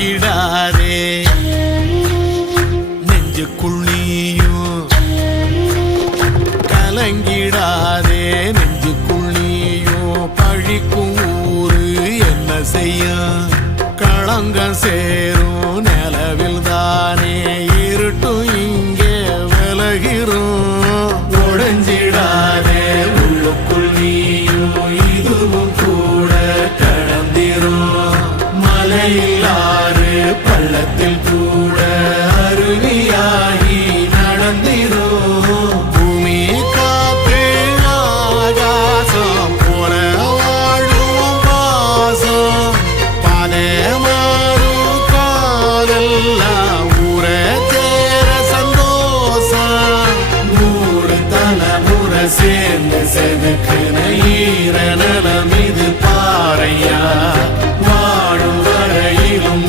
கலங்கிடாதே நெஞ்சுக்குள் நீயும் கலங்கிடாதே நெஞ்சுக்குள் நீயும் பழிக்கும் ஊரு என்ன செய்யும் களங்கம் சேரும் நிலவில் தானே இருட்டும் இங்கே விலகிறோம் உடைஞ்சிடாதே உள்ளுக்குள் நீயும் இதுவும் கூட கடந்திரும் மலையில்லாறு பள்ளத்தில் கூட அருவியாகி நடந்திரும் பூமி காற்று ஆகாசம் போல வாழும் பாசம் பாதை மாறும் காலெல்லாம் ஊர தேர சந்தோஷம் 100 தலைமுறை சேர்ந்து செதுக்குன ஈர நலம் இது பாறையா வாழும் வரையிலும்